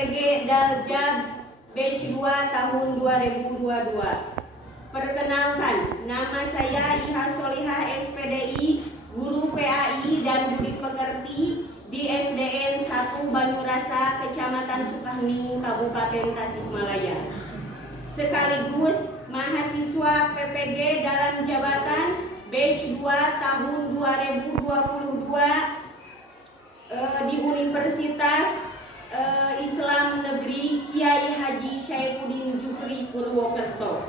PPG Daljab Batch 2 tahun 2022. Perkenalkan, nama saya Iha Solihah SPDI, guru PAI dan budi pekerti di SDN 1 Banyurasa, Kecamatan Sukahning, Kabupaten Tasikmalaya. Sekaligus mahasiswa PPG dalam jabatan Batch 2 tahun 2022 di Universitas Islam Negeri Kiai Haji Syaifuddin Jufri Purwokerto.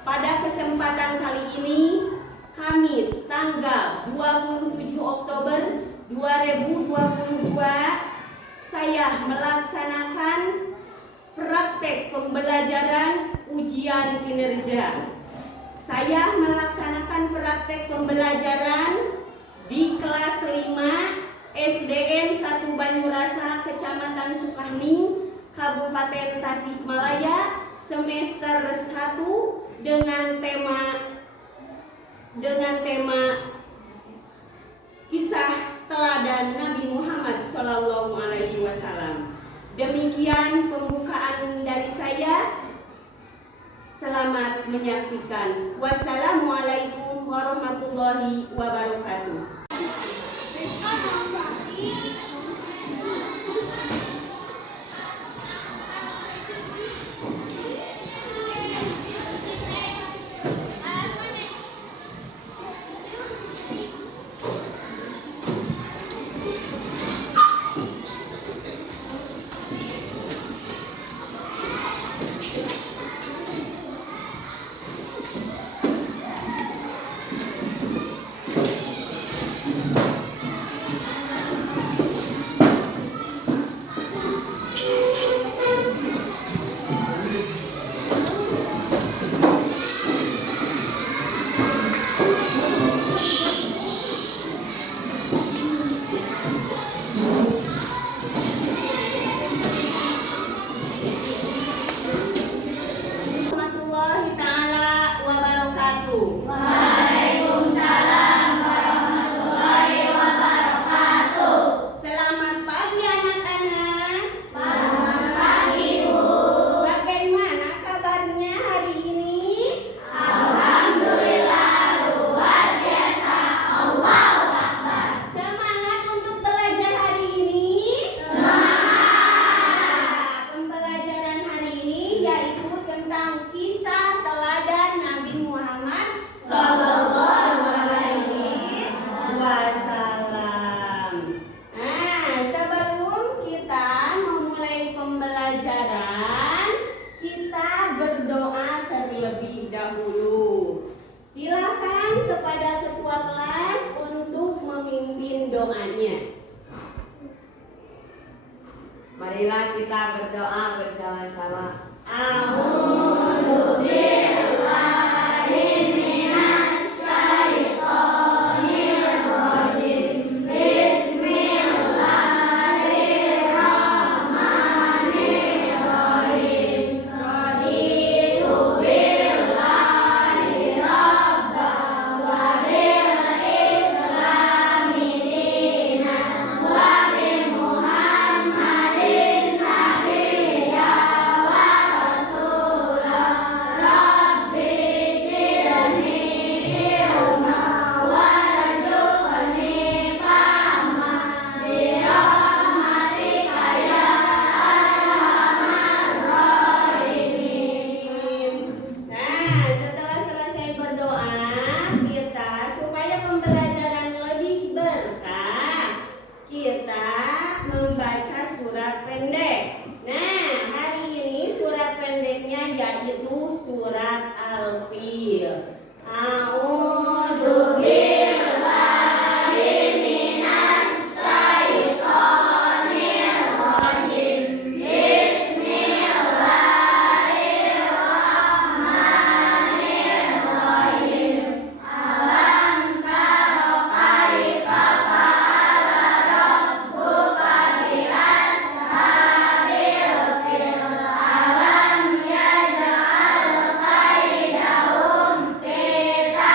Pada kesempatan kali ini, Kamis tanggal 27 Oktober 2022, saya melaksanakan praktek pembelajaran ujian kinerja. Saya melaksanakan praktek pembelajaran di kelas 5 SDN 1 Banyurasa, Kecamatan Sukahning, Kabupaten Tasikmalaya, semester 1 dengan tema kisah teladan Nabi Muhammad SAW. Demikian pembukaan dari saya. Selamat menyaksikan. Wassalamualaikum warahmatullahi wabarakatuh. Silakan kepada ketua kelas untuk memimpin doanya. Marilah kita berdoa bersama-sama. Surat Al-Fil. Kita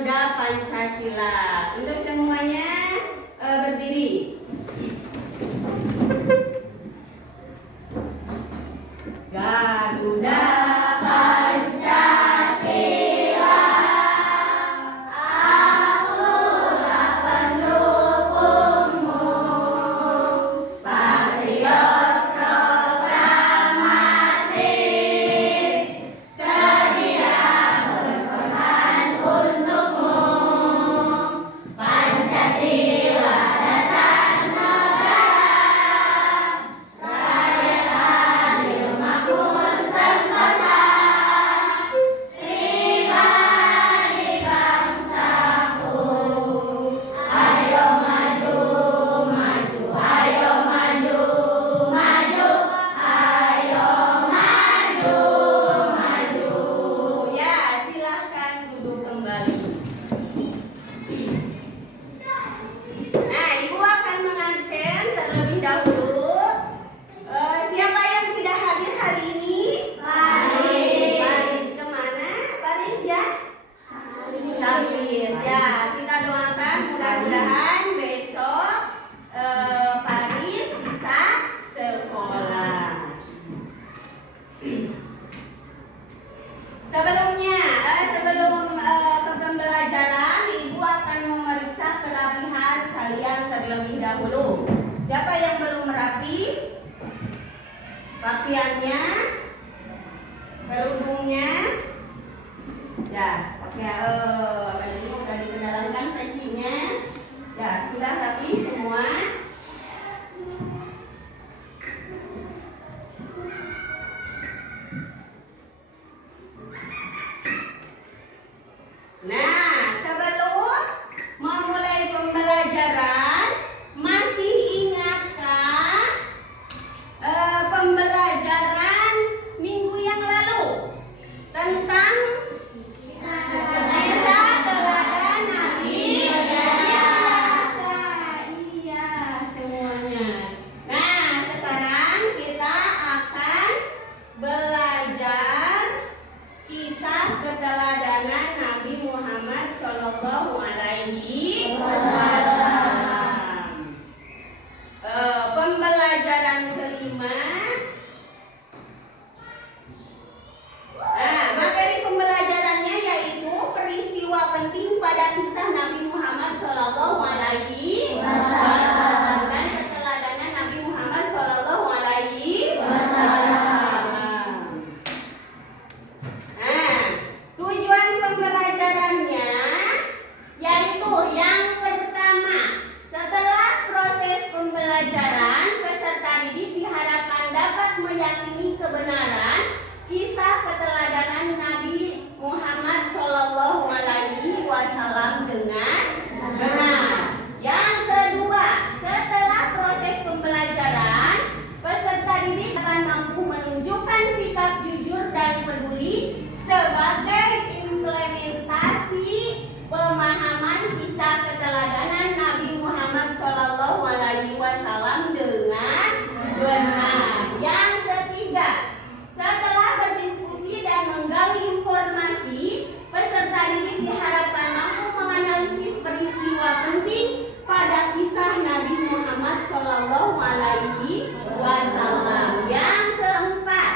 Garuda Pancasila. Untuk semuanya berdiri. Garuda Pancasila, akulah pendukungmu, patriot proklamasi, sedia berkorban untukmu. Pancasila dasar negara, rakyat adil makmur sentosa, pribadi bangsaku. Ayo maju, maju, ayo maju, maju, ayo maju, maju. Ya, silahkan duduk kembali. Nah, Ibu akan mengabsen terlebih dahulu. Siapa yang tidak hadir hari ini? Faris. Kemana? Faris ya? Sakit. Ya, kita doakan mudah-mudahan besok Faris bisa sekolah. Sebelum ke pembelajaran, Ibu akan memeriksa kerapihan kalian terlebih dahulu. Siapa yang belum rapi? Pakaiannya, kerudungnya, ya, bajunya udah dikenalankan, pecinya, ya sudah rapi semua. Nah, sebelum memulai pembelajaran, masih ingatkah pembelajaran minggu yang lalu tentang kisah teladan Nabi Musa? Iya, semuanya. Nah, sekarang kita akan belajar kisah keteladanan Nabi Muhammad Shallallahu Alaihi Wasallam. Pembelajaran kelima. Nah, materi pembelajarannya yaitu peristiwa penting pada kisah Nabi Muhammad Shallallahu Alaihi Wasallam dan keteladanan Nabi Muhammad Shallallahu Alaihi Wasallam. Nah, tujuan pembelajarannya yaitu yang pertama, setelah proses pembelajaran, peserta didik diharapkan dapat meyakini kebenaran kisah keteladanan Nabi Muhammad Shallallahu Alaihi Wasallam dengan benar. Yang kedua, setelah proses pembelajaran, peserta didik akan mampu menunjukkan sikap jujur dan peduli sebagai implementasi pemahaman kisah keteladanan Nabi Muhammad Shallallahu Alaihi Wasallam dengan benar. Yang ketiga, setelah berdiskusi dan menggali informasi, peserta didik diharapkan mampu menganalisis peristiwa penting pada kisah Nabi Muhammad Shallallahu Alaihi Wasallam. Yang keempat,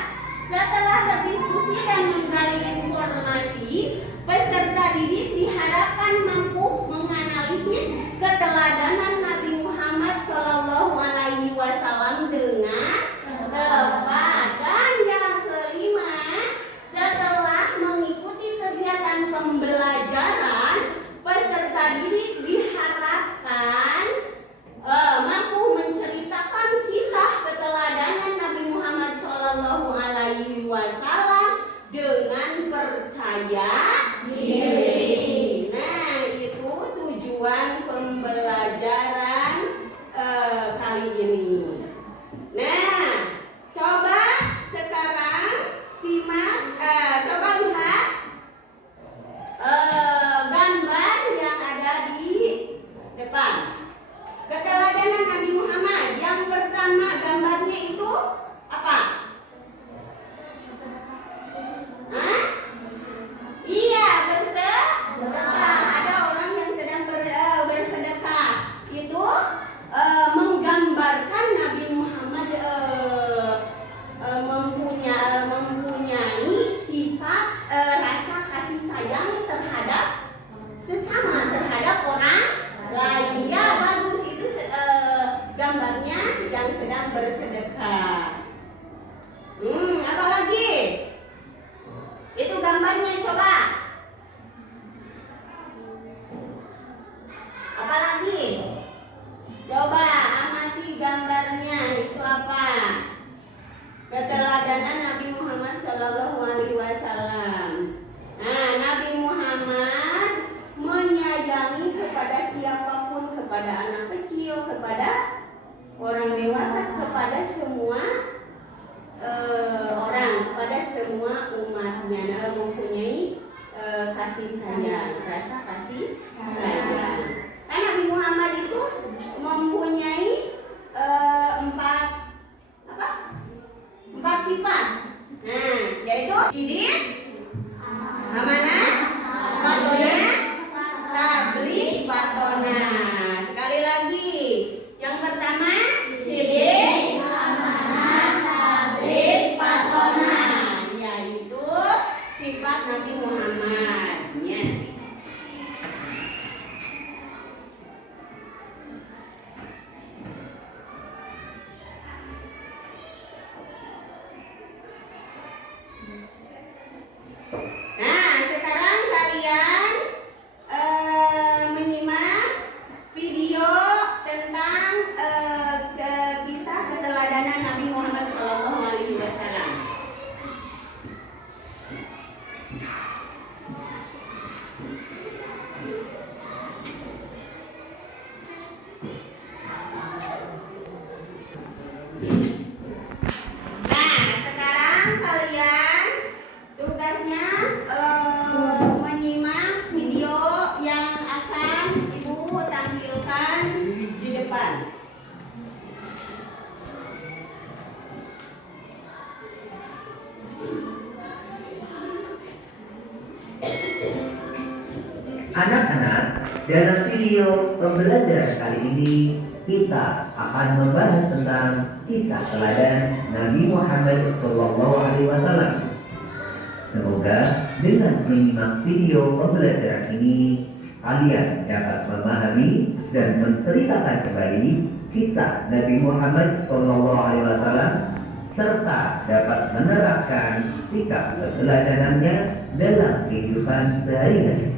setelah berdiskusi dan menggali informasi, peserta didik diharapkan mampu menganalisis keteladanan Nabi Muhammad Shallallahu Alaihi Wasallam dengan tepat. Dan yang kelima, setelah mengikuti kegiatan pembelajaran, peserta didik diharapkan mampu menceritakan kisah keteladanan Nabi Muhammad Shallallahu Alaihi Wasallam dengan percaya diri. Nah, itu tujuan pembelajaran kali ini. Nah, coba sekarang simak, coba lihat gambar yang ada di depan. Keteladanan Nabi Muhammad. Yang pertama gambarnya itu apa? Hah? Iya. Sidin, amanah, patona, tablik, patona. Sekali lagi. Yang pertama, sidin, amanah, tablik, patona. Yaitu sifat Nabi Muhammad. Ya. Nah, sekarang kalian menyimak video tentang kisah keteladanan Nabi Muhammad SAW. Nah, sekarang kalian tugasnya menyimak video yang akan Ibu tampilkan di depan. Anak-anak, dalam video pembelajaran kali ini kita akan membahas tentang kisah teladan Nabi Muhammad SAW. Semoga dengan menyimak video pembelajaran ini kalian dapat memahami dan menceritakan kembali kisah Nabi Muhammad SAW serta dapat menerapkan sikap keteladanannya dalam kehidupan sehari-hari.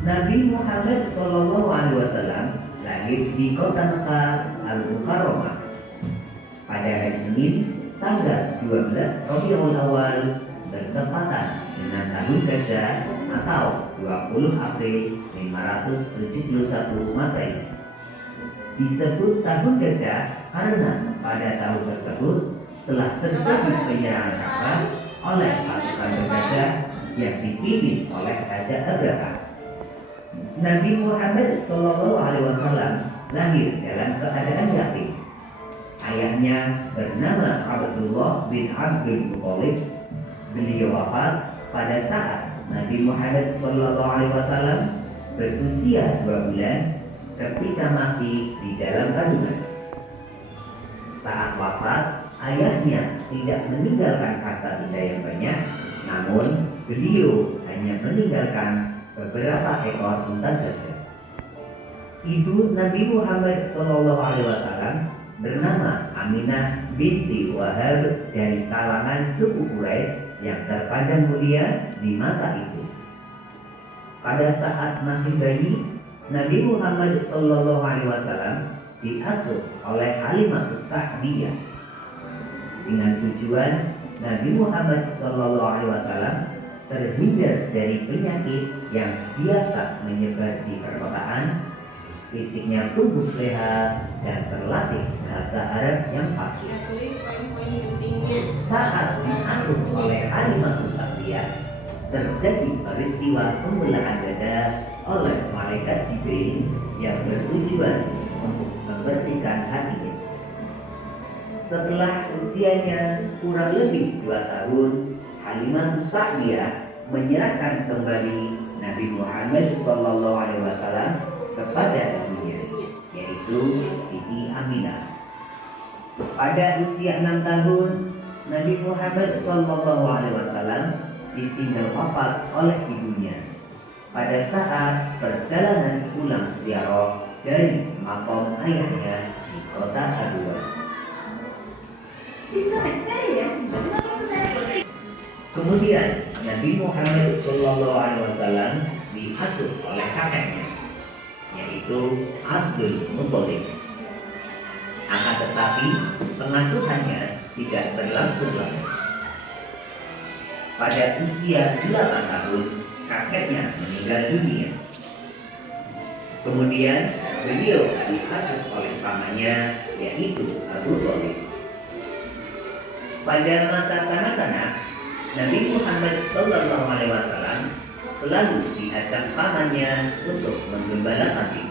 Nabi Muhammad SAW lahir di kota Mekah Al-Mukarramah pada hari Senin tanggal 12 Rabiul Awal bertepatan dengan tahun Gajah atau 20 April 571 Masehi. Disebut tahun Gajah karena pada tahun tersebut telah terjadi penyerangan Ka'bah oleh pasukan bergajah yang dipimpin oleh Raja Abraha. Nabi Muhammad SAW lahir dalam keadaan yatim. Ayahnya bernama Abdullah bin Abdul Muthalib. Beliau wafat pada saat Nabi Muhammad SAW berusia 2 bulan ketika masih di dalam kandungan. Saat wafat, ayahnya tidak meninggalkan harta benda yang banyak, namun beliau hanya meninggalkan beberapa ekor unta saja. Ibu Nabi Muhammad SAW bernama Aminah binti Wahab dari kalangan suku Quraisy yang terpandang mulia di masa itu. Pada saat masih bayi, Nabi Muhammad SAW diasuh oleh Halimah Sa'diyah dengan tujuan Nabi Muhammad SAW terhindar dari penyakit yang biasa menyebar di perkotaan, fisiknya tumbuh sehat dan terlatih bahasa Arab yang fasih. Tulis poin-poin pentingnya. Saat diasuh oleh Halimah Sa'diyah, terjadi peristiwa pembelahan dada oleh malaikat Jibril yang bertujuan untuk membersihkan hatinya. Setelah usianya kurang lebih 2 tahun, Halimah Sa'diyah menyerahkan kembali Nabi Muhammad SAW kepada ibunya, yaitu Siti Aminah. Pada usia 6 tahun, Nabi Muhammad SAW ditinggal wafat oleh ibunya pada saat perjalanan pulang ziarah dari makam ayahnya di kota Adwa. Kemudian Nabi Muhammad SAW diasuh oleh kakeknya, yaitu Abdul Muthalib. Akan tetapi pengasuhannya tidak berlangsung lama. Pada usia 8 tahun, kakeknya meninggal dunia. Kemudian beliau diasuh oleh pamannya, yaitu Abu Thalib. Pada masa kanak-kanak, Nabi Muhammad SAW selalu diajak pamannya untuk menggembala kambing.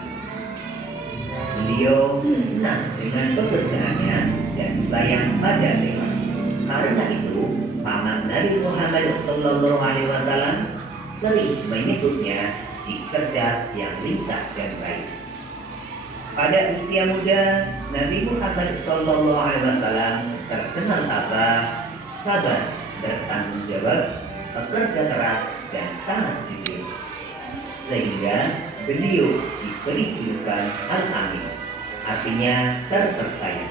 Beliau senang dengan pekerjaannya dan sayang pada hewan. Karena itu, paman Nabi Muhammad SAW sering menyebutnya si cerdas yang lincah dan baik. Pada usia muda, Nabi Muhammad SAW terkenal sabar, bertanggung jawab, pekerja keras, dan sangat jujur. Sehingga beliau diberi julukan Al-Amin, artinya terpercaya.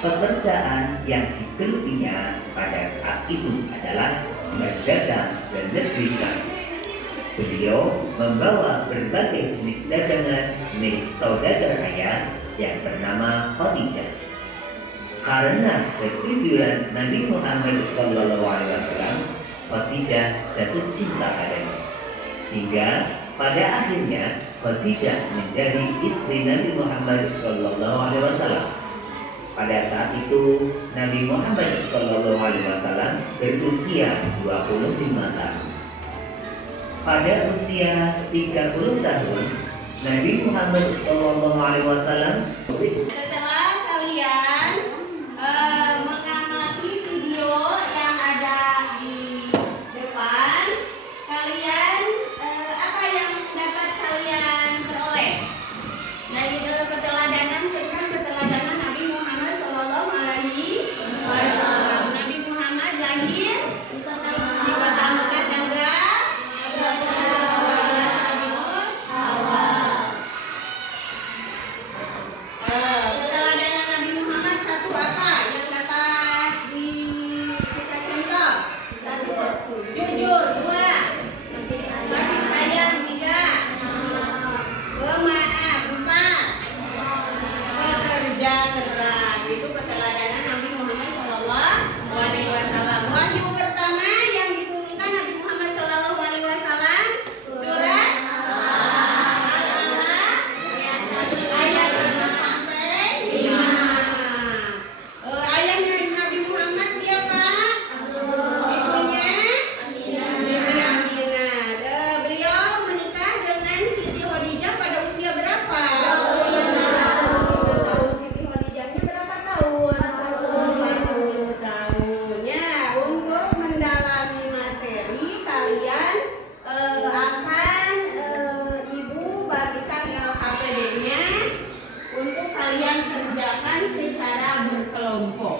Pekerjaan yang digelutinya pada saat itu adalah berdagang dan berjualan. Beliau membawa berbagai jenis dagangan milik saudagar kaya yang bernama Khadijah. Karena kejujuran Nabi Muhammad SAW, Khadijah jatuh cinta padanya. Hingga pada akhirnya Khadijah menjadi istri Nabi Muhammad SAW. Pada saat itu Nabi Muhammad SAW berusia 25 tahun. Pada usia 30 tahun, Nabi Muhammad SAW Setelah kalian mengamati video yang ada di depan, kalian apa yang dapat kalian peroleh? Dari keteladanan tentang keteladanan Nabi Muhammad SAW. Nabi Muhammad lahir di kota Mekah tanggal 12 Rabiul Awal. Keteladanan Nabi Muhammad satu apa yang dapat kita contoh? Satu, jujur. Dua, kasih sayang. Tiga, pemaaf. Empat, bekerja keras. Itu keteladanan Nabi Muhammad SAW. Wahyu pertama yang diturunkan Nabi Muhammad SAW surat Al-Alaq ayat 1 sampai 5. Ayahnya Nabi Muhammad siapa? Ibunya Siti Aminah. Beliau menikah dengan Siti Khadijah pada usia berapa? 5 tahun. Siti Khadijahnya berapa tahun? 40 tahun. Ya, untuk mendalami materi kalian akan ibu bagikan LKPD-nya untuk kalian kerjakan secara berkelompok.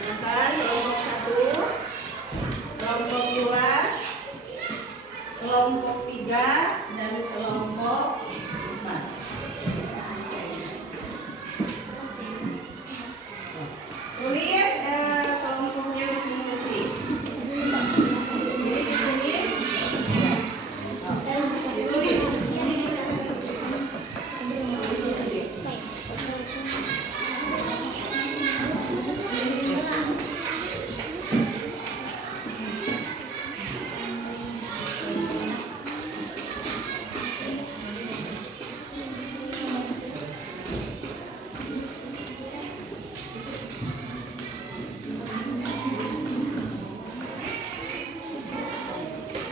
Silakan kelompok 1, kelompok 2, kelompok 3, dan kelompok 4. Tulis kelompoknya masing-masing. Ini ditulis.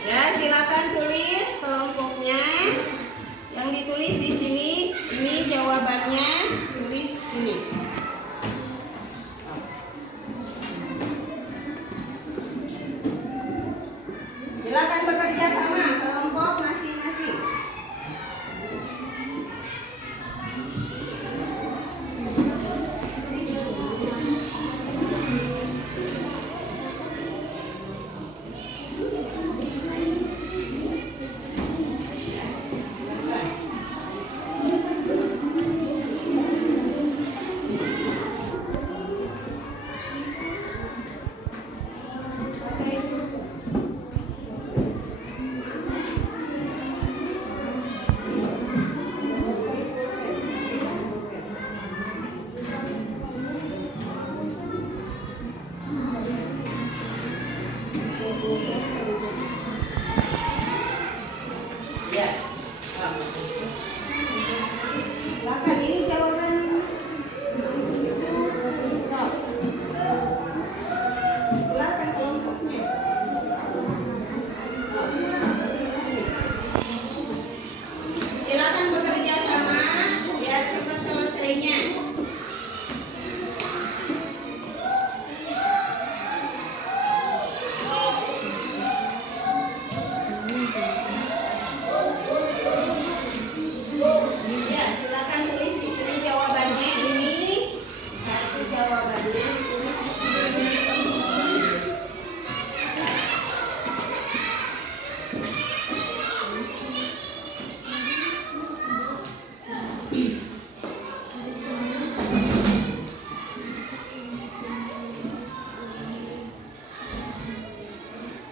Ya, silakan tulis kelompoknya. Yang ditulis di sini, ini jawabannya, tulis di sini. Silakan bekerja sama kelompok masing-masing.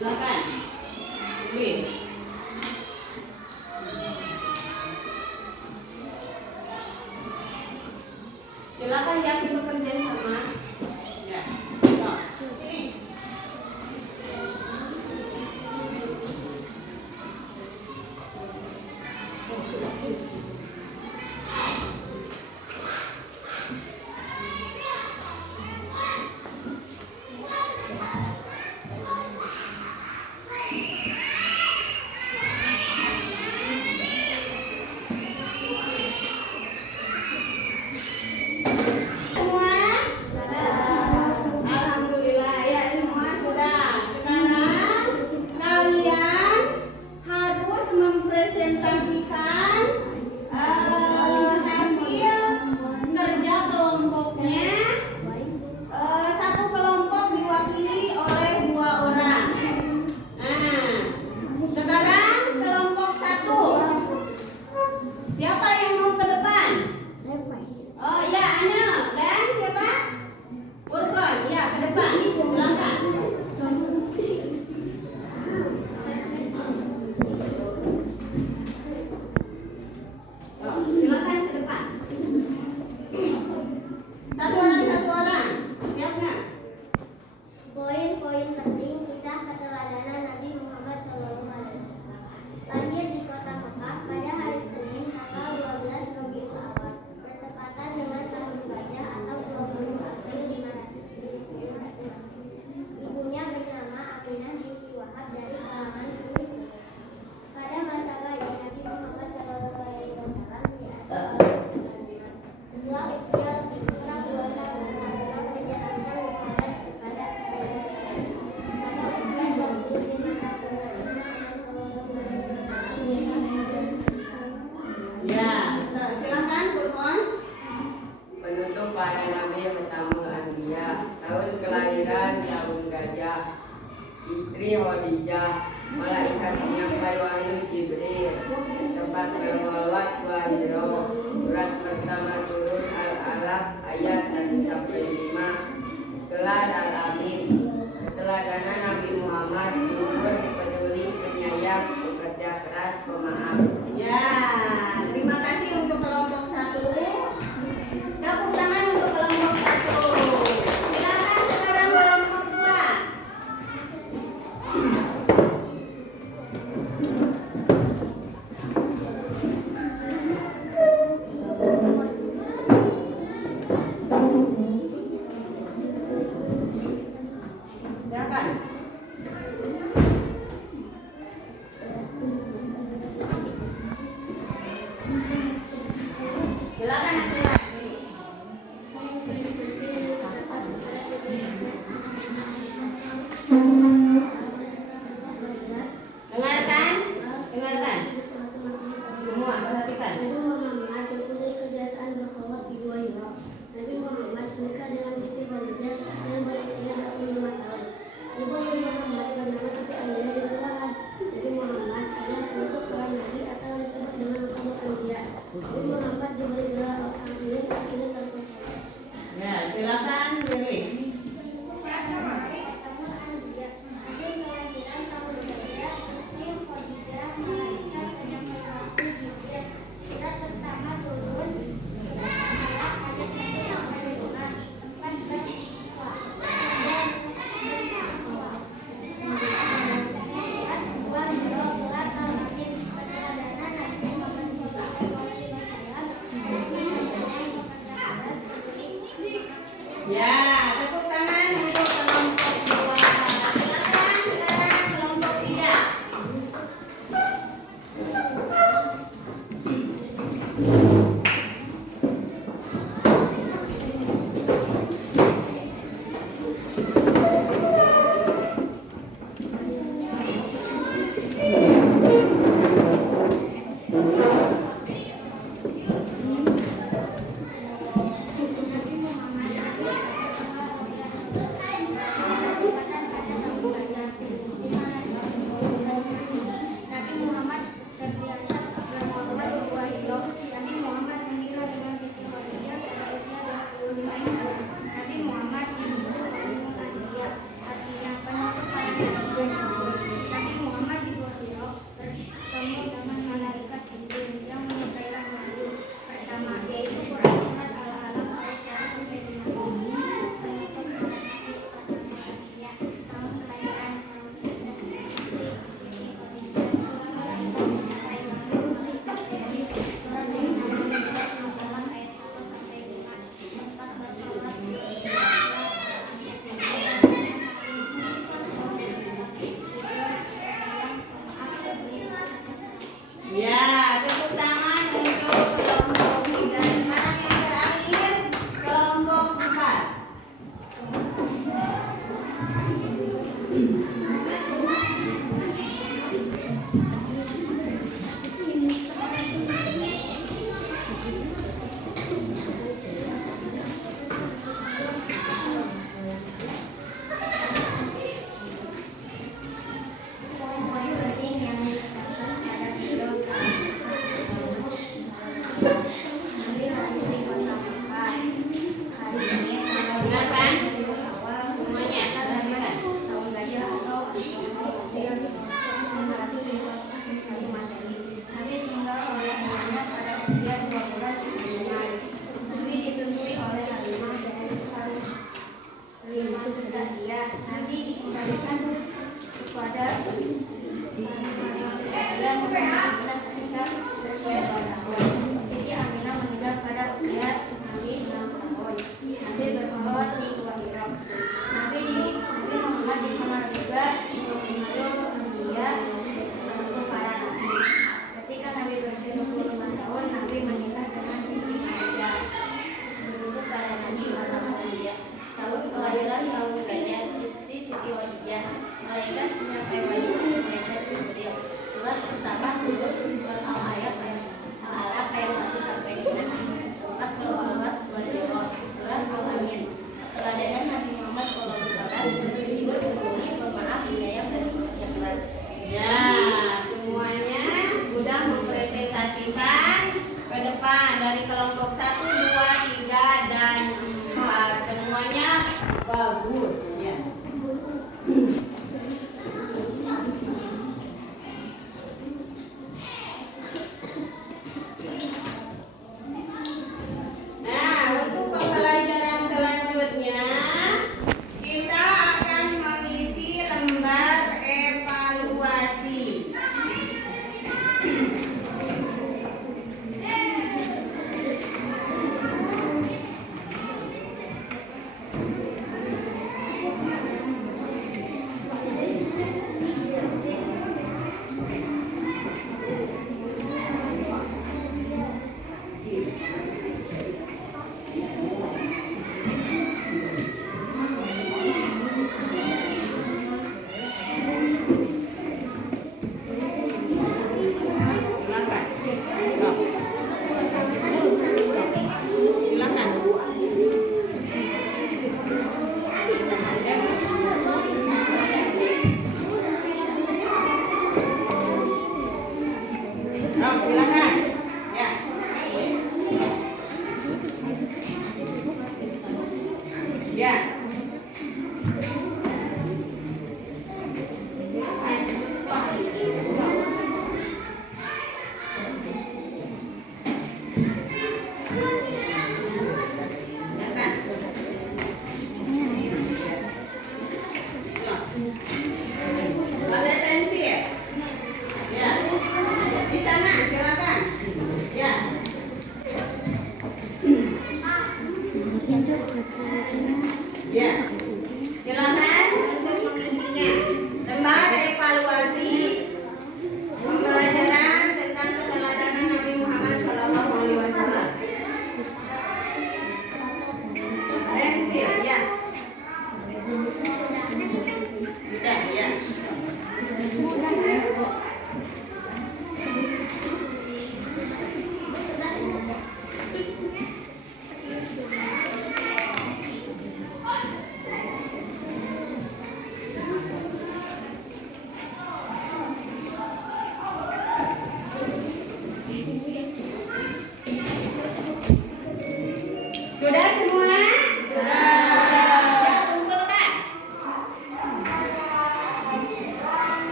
Silakan. Tulis. Silakan yakin bekerja sama. Ya. Sini. Semua? Alhamdulillah ya, semua sudah. Sekarang kalian harus mempresentasikan hasil kerja kelompoknya. Satu kelompok diwakili oleh 2 orang. Nah, sekarang kelompok 1. Siapa yang mau ke depan? Oh ya, Ana. Dan siapa? Urban. Ya, ke depan. Silakan. Oh, silakan ke depan. Satu orang. Siap nak? Poin-poin penting kisah keteladanan Nabi Muhammad SAW. Lahir di kota Mekah pada hari Senin tanggal 12 Rabiul Awal, bertepatan dengan tahun gajah atau 20 April 500. Ibunya bernama Aminah binti Wahab dari kalangan suku. Pada masa bayi Nabi Muhammad SAW setelah usia lebih kurang 2 tahun, Allah menjalankan Muhammad kepada pada usia 25 tahun. Ya, silakan Urban. Penutup para nabi Khatamul Anbiya. Tahun kelahiran tahun gajah. Istri Khadijah. Malaikat penyampai wahyu Jibril. Tempat berholwat Wahiro. Surat pertama turun Al-Alaq ayat 1-5. Gelar Al-Amin. Keteladanan Nabi Muhammad, jujur, peduli, penyayang, bekerja keras, pemaaf. Ya, terima kasih untuk kelompok 1. Tepuk tangan untuk kelompok 1. Silakan sekarang kelompok 2. Silakan. Silakan laki-laki. Dengarkan. Semua perhatikan. Nabi Muhammad mempunyai kebiasaan berkhawat di Gua Hira. Nabi Muhammad menikah dengan Siti Khadijah yang berusia 25 tahun. Ibu Nabi Muhammad bernama Siti Aminah binti Wahab. Nabi Muhammad adalah penutup para nabi atau disebut dengan Khatamul Anbiya. Nabi Muhammad diberi gelar Al-Amin saat ini tertutup. Ya, silakan pilih. Khatamul Anbiya. Hari kelahiran tahun gajah, Tim Khadijah, malaikat penyampai wahyu Jibril. Surat pertama turun Al-Alaq ayat 1-5. Tempat Wahiro gelar Al-Amin. Keteladanan Nabi Muhammad Ya, tepuk tangan untuk kelompok 2. Silakan sekarang kelompok 3. Nabi Muhammad terbiasa berkhawat di Gua Hira. Nabi Muhammad Ya, tepuk tangan untuk kelompok 3 dan sekarang yang terakhir kelompok 4. Poin-poin penting yang disebutkan pada video Nabi lahir di kota Mekah. Hari Senin Benar kan? awal Semuanya. tahun gajah atau April 500 Masehi. Nabi tinggal oleh ayahnya pada usia 2 bulan 7 bulan. Nabi disusui oleh Halimah Sa'diyah. Nabi dikembalikan kepada Halimah Sa'diyah ketika berusia 2 tahun. Siti Aminah meninggal pada usia Nabi 6 tahun. Nabi bersolawat di Gua Hira. Nabi Muhammad dikenal juga Imamul Anbiya untuk para nabi. Ketika Nabi berusia 25 tahun, Nabi menikah dengan Siti Khadijah untuk para nabi Muhammad. Tahun kelahiran tahun gajah, istri Siti Khadijah. Malaikat menyampaikan wahyu malaikat Jibril. Surat pertama surat Al-Alaq ayat 1 sampai 6. 4 Al-Alaq surat Al-Amin. Keteladanan Nabi Muhammad SAW jujur, peduli, pemaaf, penyayang dan cerdas. Ya, semuanya sudah mempresentasikan ke depan dari kelompok 1, 2, 3, dan 4. Semuanya bagus ya. Nah, untuk pembelajaran selanjutnya kita akan mengisi lembar evaluasi.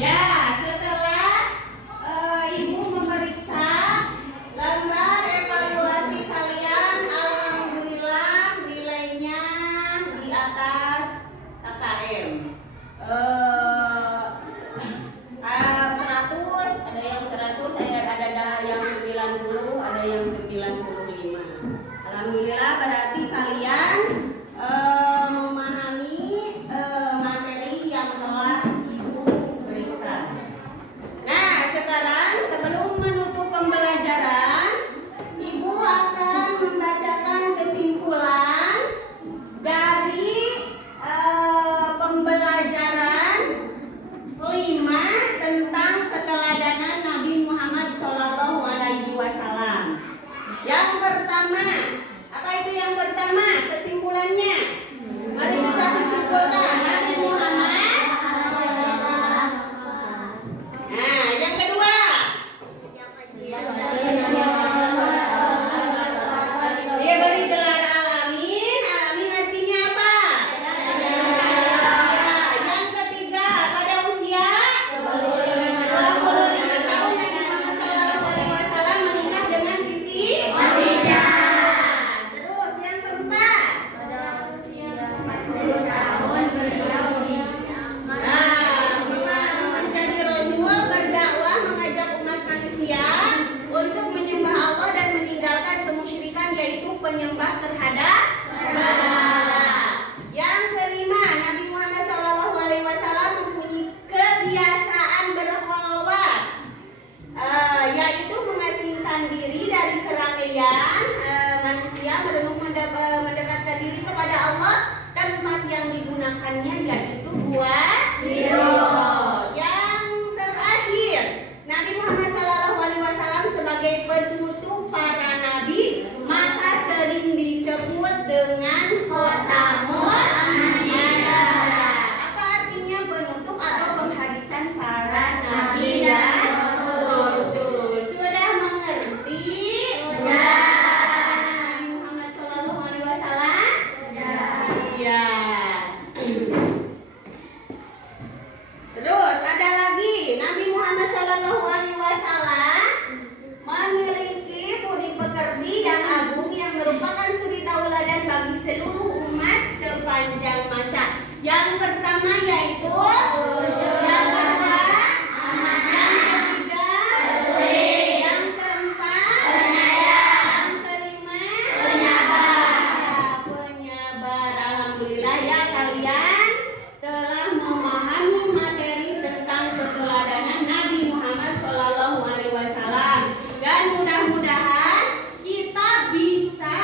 Ya, setelah Ibu memeriksa lembar evaluasi kalian, alhamdulillah nilainya di atas KKM. 100, ada yang 100, ada yang 90, ada yang 95. Alhamdulillah berarti kalian memahami materi yang telah Ibu berikan. Nah, sekarang sebelum menutup pembelajaran, Ibu akan membacakan kesimpulan dari pembelajaran 5 tentang keteladanan Nabi Muhammad SAW. Yang pertama, apa itu yang pertama? Kesimpulannya. Mari kita kesimpulkan Nabi Muhammad. Nah, yang kedua. Dia beri gelar alamin. Alamin artinya apa? Ya, yang ketiga, pada usia 25 tahun Nabi Muhammad SAW menikah dengan Siti Khadijah. Terus yang keempat. Menjadi Rasul, berdakwah, mengajak umat manusia untuk menyembah Allah dan meninggalkan kemusyrikan, yaitu penyembah terhadap berhala. Yang kelima, Nabi Muhammad SAW mempunyai kebiasaan berkholwat, yaitu mengasingkan diri dari keramaian manusia, merenung mendekatkan diri kepada Allah. Tempat yang digunakannya yaitu gua Hiro. Yang terakhir, Nabi Muhammad SAW sebagai penutup para nabi, maka sering disebut dengan Khotamul Anbiya. Apa artinya penutup atau penghabisan para nabi dan rasul? Sudah mengerti? Sudah. Nabi Muhammad SAW? Iya. Terus ada lagi, Nabi Muhammad SAW memiliki budi pekerti yang agung yang merupakan suri tauladan bagi seluruh umat sepanjang masa. Yang pertama yaitu yang kedua, yang ketiga, yang keempat, yang kelima, penyabar. Alhamdulillah ya, kalian telah memahami materi tentang keteladanan Nabi Muhammad SAW, dan mudah-mudahan kita bisa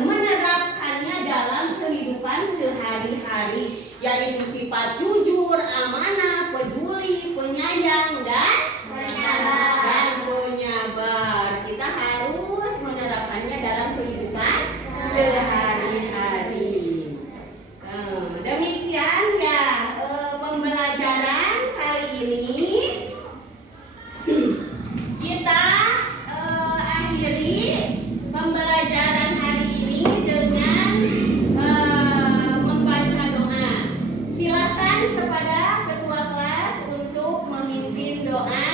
menerapkannya dalam kehidupan sehari-hari, yaitu sifat jujur, amanah, peduli, penyayang, dan penyabar. Kita harus menerapkannya dalam kehidupan sehari-hari. Demikian ya pembelajaran kali ini. Kita akhiri pembelajaran hari ini dengan membaca doa. Silakan kepada ketua kelas untuk memimpin doa